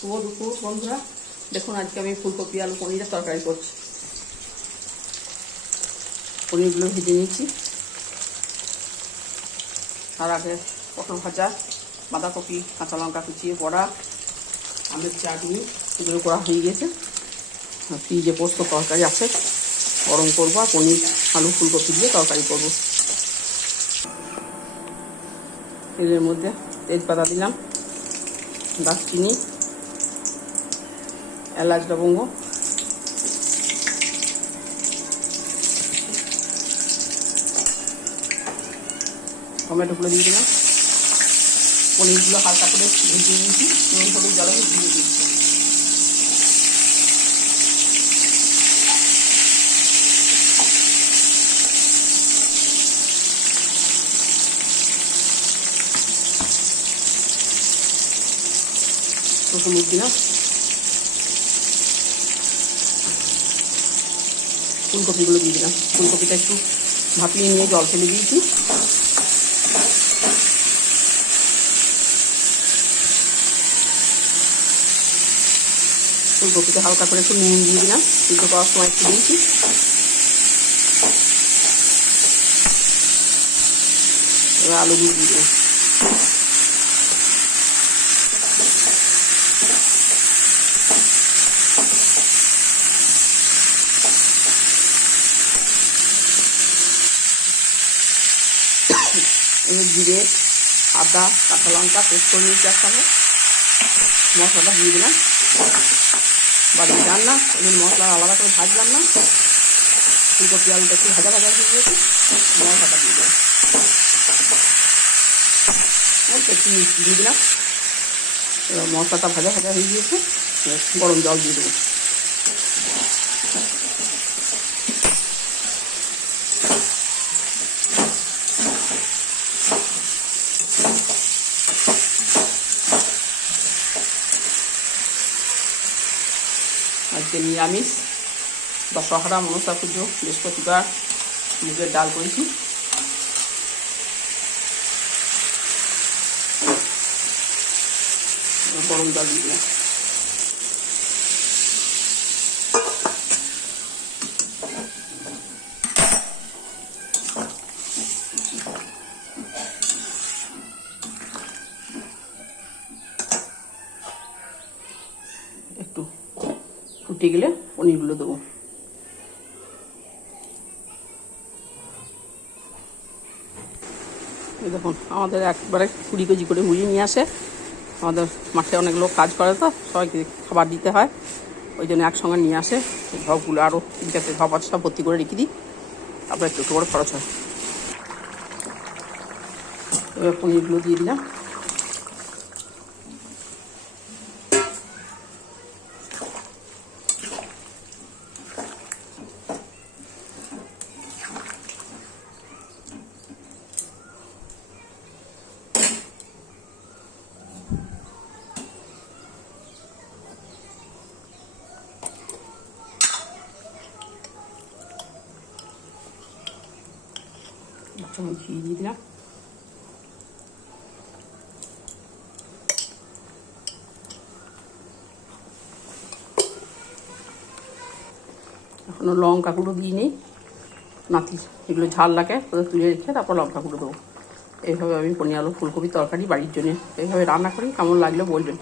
শুভ দুপুর বন্ধুরা। দেখুন আজকে আমি ফুলকপি আলু পনিরের তরকারি করছি। পনিরগুলো ভেজে নিয়েছি। তার আগে পটল ভাজা, বাঁধাকপি, কাঁচা লঙ্কা কুচিয়ে বড়া, আমের চাটনি এগুলো করা হয়ে গেছে। ফ্রিজে পোস্ত তরকারি আছে, গরম করবো। আর পনির আলু ফুলকপি দিয়ে তরকারি করবো। তেলের মধ্যে তেজপাতা দিলাম, দারচিনি, এলাচ, লবঙ্গ, টমেটোগুলো দিয়ে দিলাম। পনিরগুলো হালকা করে ভেজে নিয়েছি, নুন হলুদ জলে দিয়ে দিচ্ছি। হলুদ দিলাম। ফুলকপিগুলো দিয়ে দিলাম। ফুলকপিটা একটু ভাপিয়ে নিয়ে জল ফেলে দিয়েছি। ফুলকপিটা হালকা করে একটু নুন দিয়ে দিলাম, সিদ্ধ করার সময় একটু দিয়েছি। এবার আলুগুলো দিয়ে দিলাম। এবার জিরে, আদা, কাঁচা লঙ্কা পেস্ট করে নিয়েছি একসঙ্গে। মশলাটা দিয়ে দিলাম। বাড়ির রান্না, এবার মশলা আলাদা করে ভাজলাম না। ফুলকপি আলুটা একটু ভাজা ভাজা হয়ে গেছে, মশলাটা দিয়ে দিলাম। একটু মিষ্টি দিয়ে দিলাম। এবার মশলাটা ভাজা ভাজা হয়ে গিয়েছে, গরম জল দিয়ে দেবো। আজকে নিরামিষ, দশহরা, মনসা পুজো, বৃহস্পতিবার মুগের ডাল করেছি। গরম জল দিয়ে দিলাম। একটু ফুটে গেলে পনিরগুলো দেবো। দেখুন আমাদের একবারে 20 কেজি করে মুড়ি নিয়ে আসে। আমাদের মাঠে অনেক লোক কাজ করে, তো সবাইকে খাবার দিতে হয়, ওই জন্য একসঙ্গে নিয়ে আসে। ঢপগুলো আরও 3-4টে ঢপ আছে, সব ভর্তি করে রেখে দিই, তারপরে একটু একটু করে খরচ হয়। এবার পনিরগুলো দিয়ে দিলাম। চামচ ঘি দিয়ে দিলাম। এখনো লঙ্কা গুঁড়ো দিয়ে নেই, নাতি এগুলো ঝাল লাগে, তুলে রেখে তারপর লঙ্কা গুঁড়ো দেবো। এইভাবে আমি পনির আলু ফুলকপি তরকারি বাড়ির জন্য এইভাবে রান্না করি। কেমন লাগলো বলবেন।